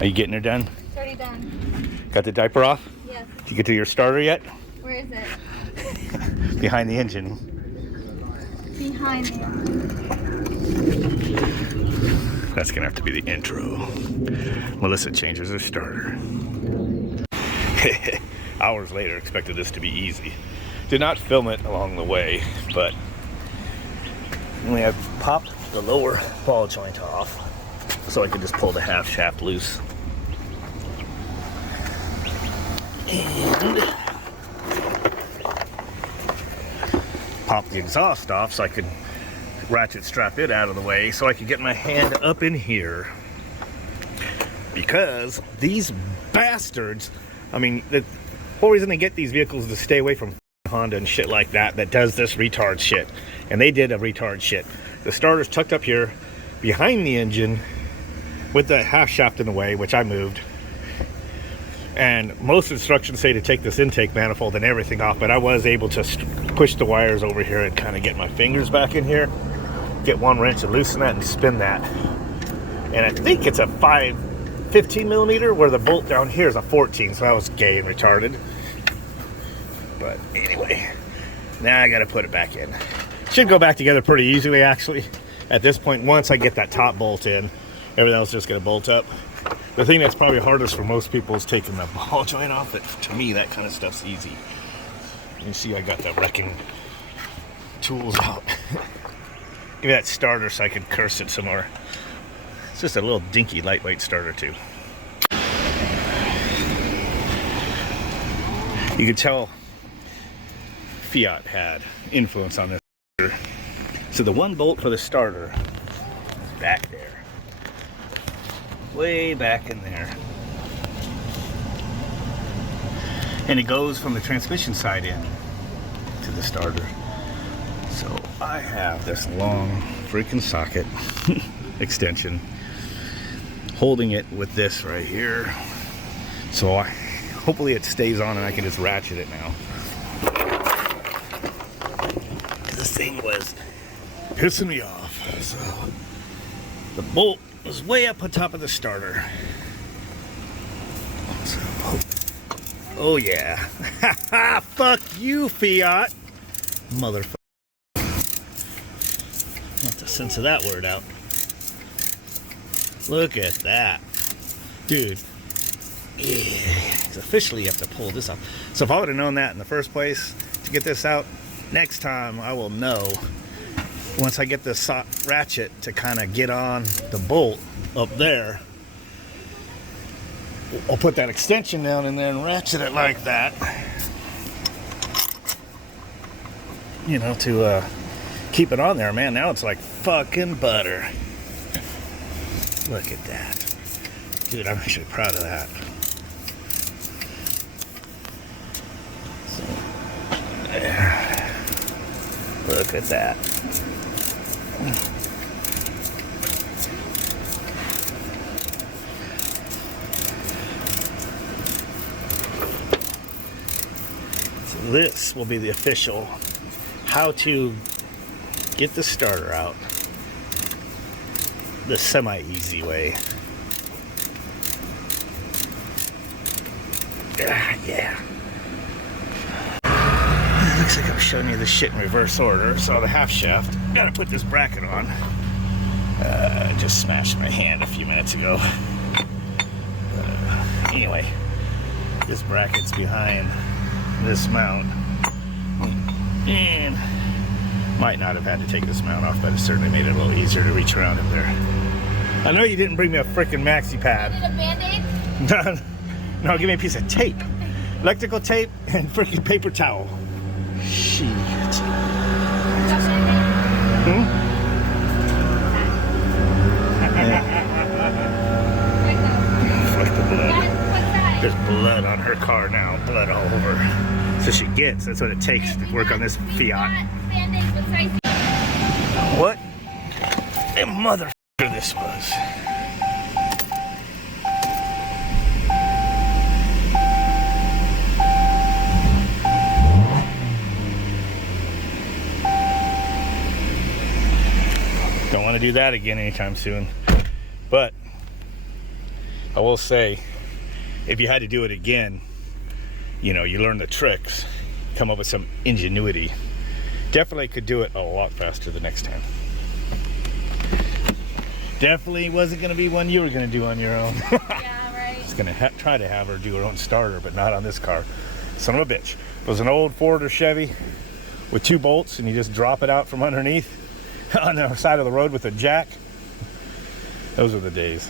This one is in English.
Are you getting her done? It's already done. Got the diaper off? Yes. Did you get to your starter yet? Where is it? Behind the engine. Behind the engine. That's gonna have to be the intro. Melissa changes her starter. Hours later, expected this to be easy. Did not film it along the way, but we have popped the lower ball joint off so I could just pull the half shaft loose. And pop the exhaust off so I could ratchet strap it out of the way so I could get my hand up in here. Because these bastards, I mean, the whole reason they get these vehicles is to stay away from Honda and shit like that does this retard shit. And they did a retard shit. The starter's tucked up here behind the engine with the half shaft in the way, which I moved. And most instructions say to take this intake manifold and everything off, but I was able to push the wires over here and kind of get my fingers back in here, get one wrench and loosen that and spin that. And I think it's a 15 millimeter, where the bolt down here is a 14, so I was gay and retarded. But anyway, now I gotta put it back in. Should go back together pretty easily, actually. At this point, once I get that top bolt in, everything else is just gonna bolt up. The thing that's probably hardest for most people is taking the ball joint off, but to me, that kind of stuff's easy. You can see I got the wrecking tools out. Give me that starter so I can curse it some more. It's just a little dinky, lightweight starter too. You could tell Fiat had influence on this. So the one bolt for the starter is back there. Way back in there. And it goes from the transmission side in to the starter. So I have this long freaking socket extension holding it with this right here. So hopefully it stays on and I can just ratchet it now. This thing was pissing me off. So the bolt was way up on top of the starter. So, oh yeah. Fuck you, Fiat. Motherfucker. Have to censor that word out. Look at that. Dude. Yeah. Officially you have to pull this off. So if I would have known that in the first place to get this out, next time I will know, once I get this ratchet to kind of get on the bolt up there, I'll put that extension down in there and ratchet it like that, you know, to keep it on there. Man, now it's like fucking butter. Look at that. Dude, I'm actually proud of that. So, there. Look at that. So this will be the official how to get the starter out the semi-easy way. Yeah. Looks like I'm showing you the shit in reverse order. So the half shaft, gotta put this bracket on. I just smashed my hand a few minutes ago. Anyway, this bracket's behind this mount. And might not have had to take this mount off, but it certainly made it a little easier to reach around in there. I know you didn't bring me a freaking maxi pad. Is it a Band-Aid? No, give me a piece of tape. Electrical tape and freaking paper towel. Shit. Hmm? Fuck the blood. There's blood on her car now. Blood all over. So she gets. That's what it takes to work on this Fiat. What a motherfucker this was. Don't want to do that again anytime soon. But I will say, if you had to do it again, you know, you learn the tricks, come up with some ingenuity, definitely could do it a lot faster the next time. Definitely wasn't going to be one you were going to do on your own. Yeah, right. Just going to try to have her do her own starter, but not on this car. Son of a bitch. If it was an old Ford or Chevy with 2 bolts and you just drop it out from underneath on the side of the road with a jack, those are the days.